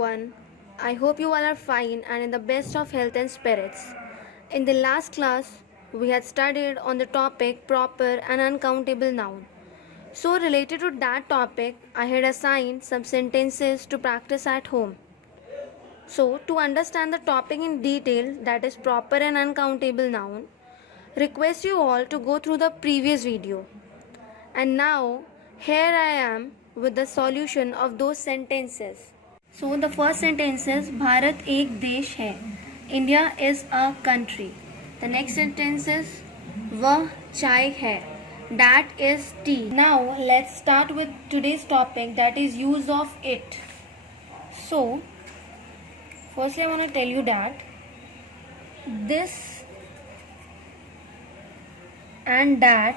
everyone. I hope you all are fine and in the best of health and spirits. In the last class, we had studied on the topic proper and uncountable noun. So, related to that topic, I had assigned some sentences to practice at home. So, to understand the topic in detail, that is proper and uncountable noun, request you all to go through the previous video. And now, here I am with the solution of those sentences. So the first sentence is Bharat एक देश है. India is a country. The next sentence is वह चाय है. That is tea. Now let's start with today's topic, that is use of it. So firstly I want to tell you that this and that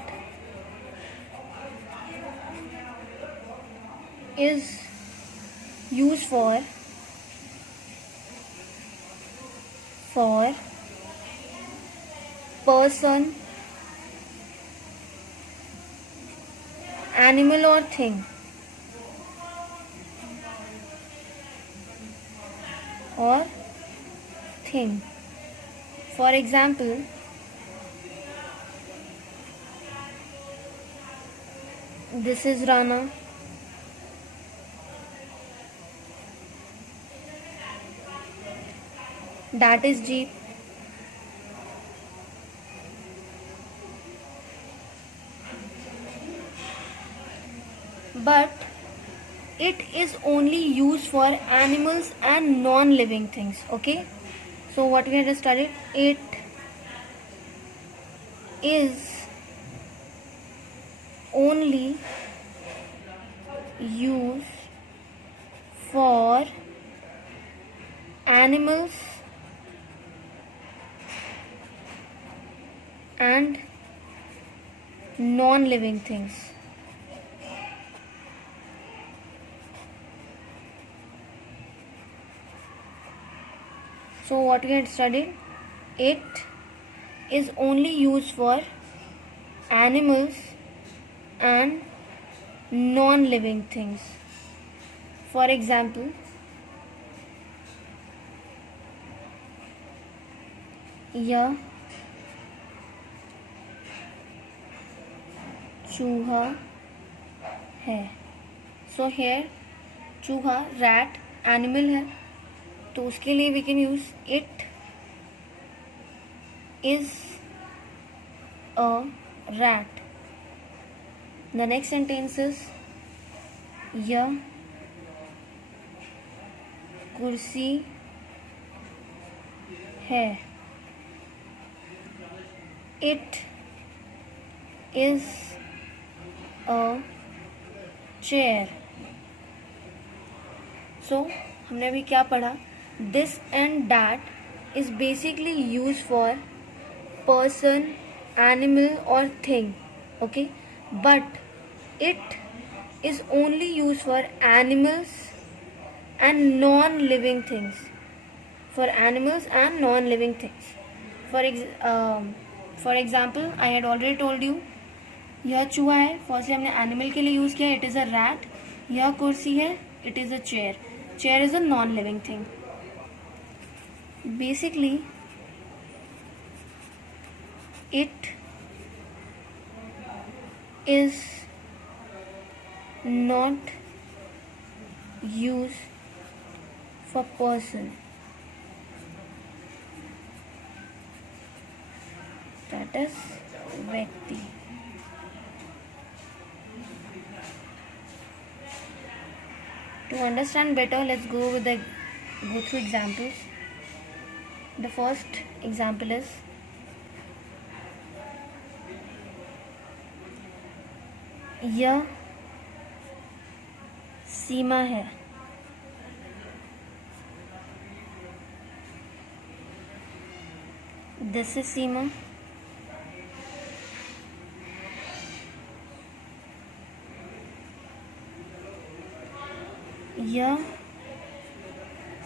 is used for person, animal or thing. For example, this is Rana. That is jeep. But it is only used for animals and non-living things. Okay, so what we had studied, it is only used for animals and non-living things. So what we had studied, it is only used for animals and non-living things. For example, यह चूहा है. So here चूहा rat animal है, तो उसके लिए we can use it is a rat. The next sentence is यह कुर्सी है. It is a chair. So हमने अभी क्या पढ़ा, this and that is basically used for person, animal or thing. Okay, but it is only used for animals and non-living things. For animals and non-living things. For example, I had already told you, यह चूहा है, firstly हमने animal के लिए use किया, it is a rat. यह कुर्सी है, it is a chair. Chair is a non living thing. Basically it is not used for person, that is व्यक्ति. To understand better, let's go through examples. The first example is यह सीमा है. This is सीमा. यह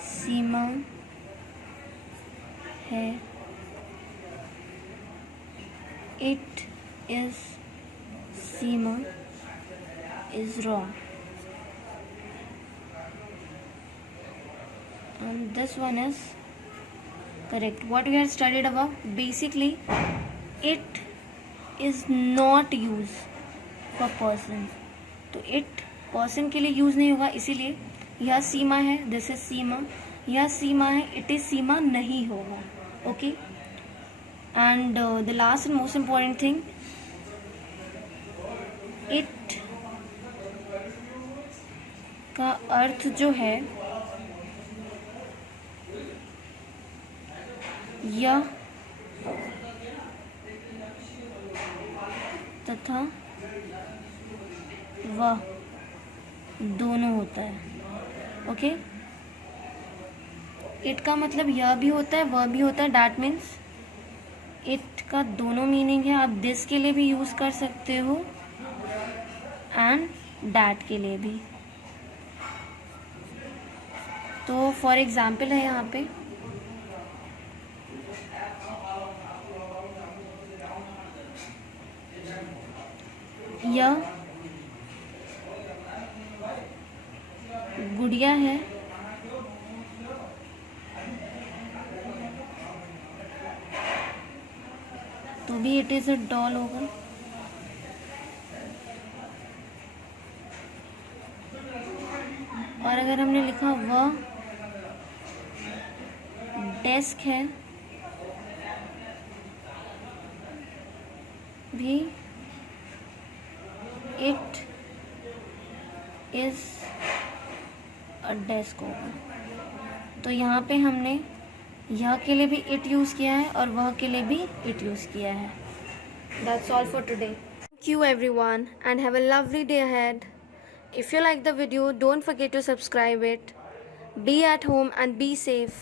सीमा है. It is Seema is wrong. and this one is correct. What we had studied above, basically it is not used for person. तो it person के लिए use नहीं होगा, इसीलिए यह सीमा है, दिस इज सीमा, यह सीमा है, इट इज सीमा नहीं होगा. Okay. And the last and most important thing, it का अर्थ जो है यह तथा वह दोनों होता है. ओके. इट का मतलब यह भी होता है, वह भी होता है. डैट मीन्स इट का दोनों मीनिंग है. आप दिस के लिए भी यूज कर सकते हो एंड डैट के लिए भी. तो फॉर एग्जाम्पल है यहाँ पे, यह गुड़िया है, तो भी इट इज अ डॉल होगा. और अगर हमने लिखा वह डेस्क है, भी इट इज अ डेस्क होगा. तो यहाँ पे हमने यह के लिए भी इट यूज़ किया है और वह के लिए भी इट यूज़ किया है. That's all for today. Thank you everyone and have a lovely day ahead. If you like the video, don't forget to subscribe it. Be at home and be safe.